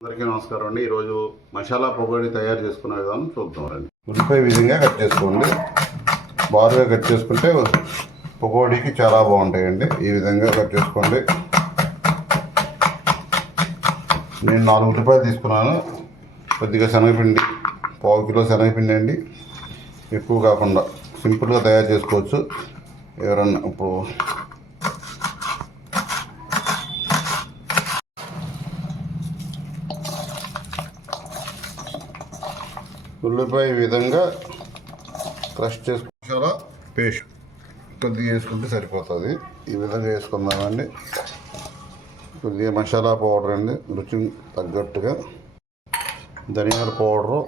అందరికీ నమస్కారం అండి. ఈరోజు మసాలా పొగడి తయారు చేసుకునే విధానం చూద్దాం రండి. ఉల్లిపాయ విధంగా కట్ చేసుకోండి. బారుగా కట్ చేసుకుంటే పొగోడికి చాలా బాగుంటాయండి. ఈ విధంగా కట్ చేసుకోండి. నేను నాలుగు ఉల్లిపాయలు తీసుకున్నాను. కొద్దిగా శనగపిండి పావు కిలో శనగపిండి అండి. ఎక్కువ కాకుండా సింపుల్గా తయారు చేసుకోవచ్చు. ఎవరన్నా ఇప్పుడు ఉల్లిపాయ విధంగా క్రష్ చేసుకోవాలా పేస్ట్ కొద్దిగా వేసుకుంటే సరిపోతుంది. ఈ విధంగా వేసుకుందామండి. కొద్దిగా మసాలా పౌడర్ అండి రుచికి తగ్గట్టుగా. ధనియాల పౌడరు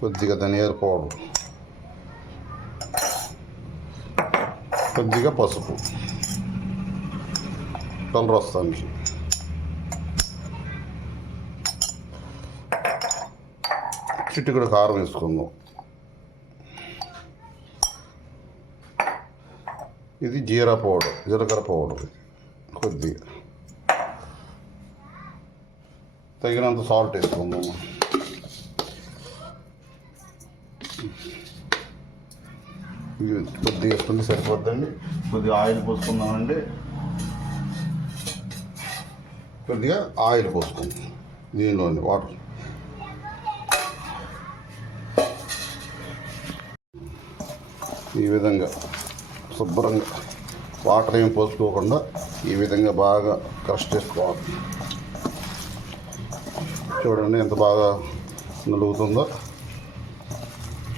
కొద్దిగా ధనియాల పౌడర్ కొద్దిగా పసుపు. కలర్ వస్తానికి చిట్టుకుడు కారం వేసుకుందాం. ఇది జీరా పౌడర్ జీలకర్ర పౌడర్ కొద్దిగా తగినంత సాల్ట్ వేసుకుందాం. ఇది కొద్దిగా వేసుకుంటే సరిపోద్దండి. కొద్దిగా ఆయిల్ పోసుకుందామండి. కొద్దిగా ఆయిల్ పోసుకుందాం. దీనిలోని వాటర్. ఈ విధంగా శుభ్రంగా వాటర్ ఏం పోసుకోకుండా ఈ విధంగా బాగా క్రష్ చేసుకోవాలి. చూడండి ఎంత బాగా నలుగుతుందో.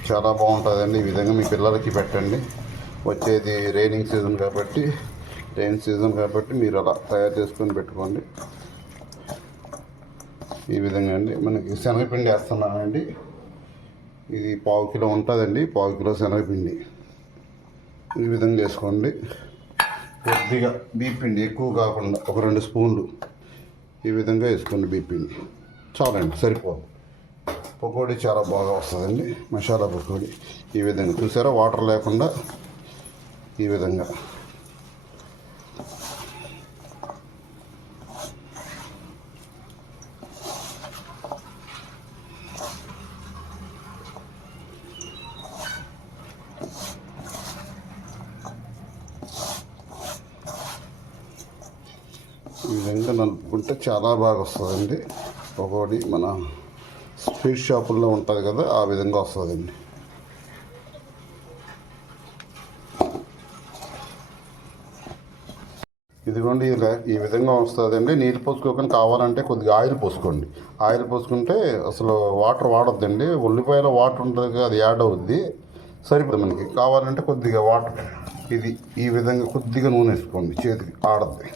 చాలా బాగుంటుందండి. ఈ విధంగా మీ పిల్లలకి పెట్టండి. వచ్చేది రైనింగ్ సీజన్ కాబట్టి రైన్ సీజన్ కాబట్టి మీరు అలా తయారు చేసుకొని పెట్టుకోండి. ఈ విధంగా అండి. మనకి శనగపిండి వేస్తున్నానండి. ఇది పావు కిలో ఉంటుందండి. పావు కిలో శనగపిండి. ఈ విధంగా వేసుకోండి. కొద్దిగా బీపిండి ఎక్కువ కాకుండా ఒక రెండు స్పూన్లు ఈ విధంగా వేసుకోండి బీపిండి చాలండి సరిపోదు. పకోడీ చాలా బాగా వస్తుందండి. మసాలా పకోడీ ఈ విధంగా. చూసారా? వాటర్ లేకుండా ఈ విధంగా. విధంగా నలుపుకుంటే చాలా బాగా వస్తుందండి ఒకటి మన స్వీట్ షాపుల్లో ఉంటుంది కదా ఆ విధంగా వస్తుందండి. ఇదిగోండి ఇలా ఈ విధంగా వస్తుందండి. నీళ్ళు పోసుకోకుండా కావాలంటే కొద్దిగా ఆయిల్ పోసుకోండి. ఆయిల్ పోసుకుంటే అసలు వాటర్ వాడొద్దండి. ఉల్లిపాయలో వాటర్ ఉంటుంది కదా అది యాడ్ అవుద్ది. సరిపోతుంది మనకి. కావాలంటే కొద్దిగా వాటర్. ఇది ఈ విధంగా కొద్దిగా నూనె వేసుకోండి చేతికి. ఆడద్ది.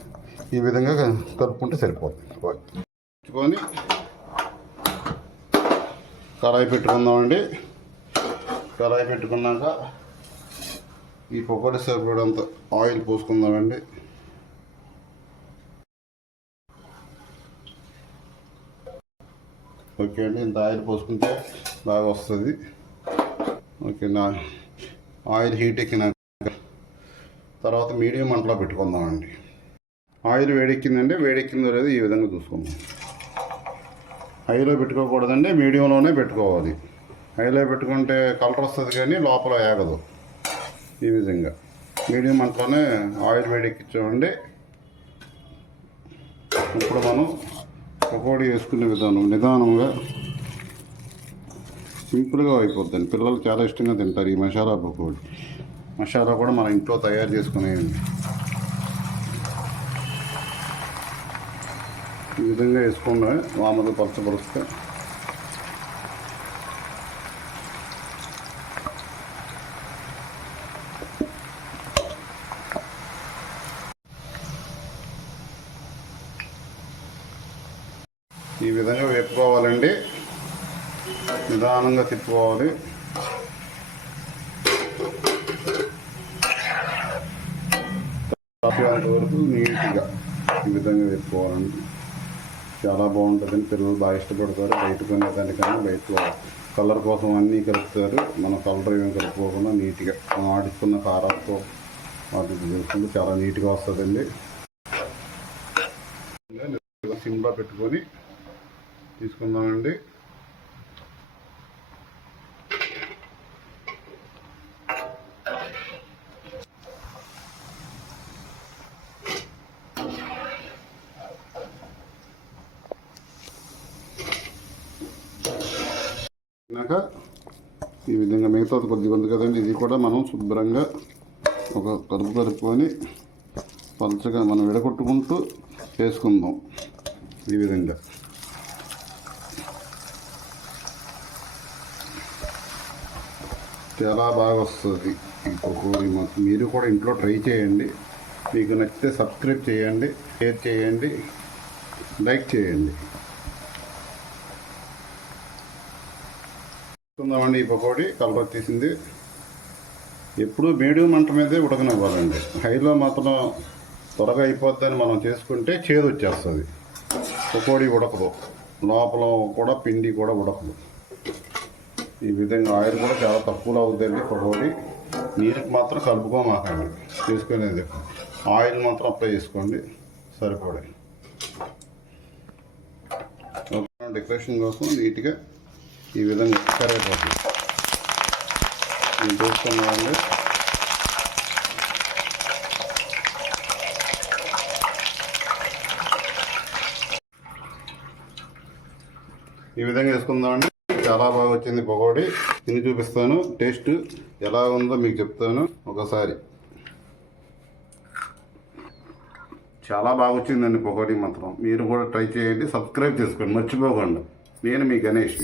ఈ విధంగా కలుపుకుంటే సరిపోతుంది. పెట్టుకొని కళాయి పెట్టుకుందామండి. కళాయి పెట్టుకున్నాక ఈ పొగడి సరిపడంత ఆయిల్ పోసుకుందామండి. ఓకే అండి ఇంత ఆయిల్ పోసుకుంటే బాగా వస్తుంది. ఓకే నా ఆయిల్ హీట్ ఎక్కినాక తర్వాత మీడియం మంటలో పెట్టుకుందామండి. ఆయిల్ వేడెక్కిందంటే వేడెక్కిందో లేదో ఈ విధంగా చూసుకుందాం హైలో పెట్టుకోకూడదండి మీడియంలోనే పెట్టుకోవాలి. హైలో పెట్టుకుంటే కలర్ వస్తుంది కానీ లోపల ఏగదు ఈ విధంగా. మీడియం మంటలోనే ఆయిల్ వేడెక్కించామండి ఇప్పుడు మనం పకోడీ వేసుకునే విధానం నిదానంగా సింపుల్గా అయిపోద్దండి. పిల్లలు చాలా ఇష్టంగా తింటారు ఈ మసాలా పకోడీ. మసాలా కూడా మన ఇంట్లో తయారు చేసుకునేయండి. ఈ విధంగా వేసుకుండా వామలు పలచపరుస్తే ఈ విధంగా వేపుకోవాలండి. నిదానంగా తిప్పుకోవాలి. అంత వరకు నీట్గా ఈ విధంగా వేపుకోవాలండి. చాలా బాగుంటుందని పిల్లలు బాగా ఇష్టపడతారు. బయట కొనేదానికన్నా బయట కలర్ కోసం అన్నీ కలుపుతారు. మన కలర్ ఏమి కలుపుకోకుండా నీట్గా మనం ఆడించుకున్న కారాలతో వాటికి చేసుకుంటే చాలా నీట్గా వస్తుందండి. సిమ్లో పెట్టుకొని తీసుకుందామండి. అయినాక ఈ విధంగా మిగతాది కొద్దిగా ఉంది కదండి. ఇది కూడా మనం శుభ్రంగా ఒక కలుపు కలుపుకొని పలచగా మనం విడగొట్టుకుంటూ చేసుకుందాం ఈ విధంగా. చాలా బాగా వస్తుంది ఇంకొకరి మీరు కూడా ఇంట్లో ట్రై చేయండి. మీకు నచ్చితే సబ్స్క్రైబ్ చేయండి షేర్ చేయండి లైక్ చేయండి. చూసుకుందామండి ఈ పకోడీ. కలర్ తీసింది. ఎప్పుడు మీడియం మంట మీదే ఉడకనివ్వాలండి. హైలో మాత్రం త్వరగా అయిపోద్దని మనం చేసుకుంటే చేదు వచ్చేస్తుంది. పకోడీ ఉడకదు. లోపల కూడా పిండి కూడా ఉడకదు. ఈ విధంగా ఆయిల్ కూడా చాలా తక్కువలో అవుతుందండి పకోడీ. నీటికి మాత్రం కలుపుకోమాకండి చేసుకునేది ఆయిల్ మాత్రం అప్లై చేసుకోండి. సరిపడే. డెకరేషన్ కోసం నీట్గా ఈ విధంగా కరివేపాకు నేను చూస్తున్నానండి ఈ విధంగా వేసుకుందామండి. చాలా బాగా వచ్చింది పకోడీ. తిని చూపిస్తాను. టేస్ట్ ఎలా ఉందో మీకు చెప్తాను ఒకసారి. చాలా బాగా వచ్చిందండి పకోడీ మాత్రం. మీరు కూడా ట్రై చేయండి. సబ్స్క్రైబ్ చేసుకోండి. మర్చిపోకండి. నేను మీ గణేష్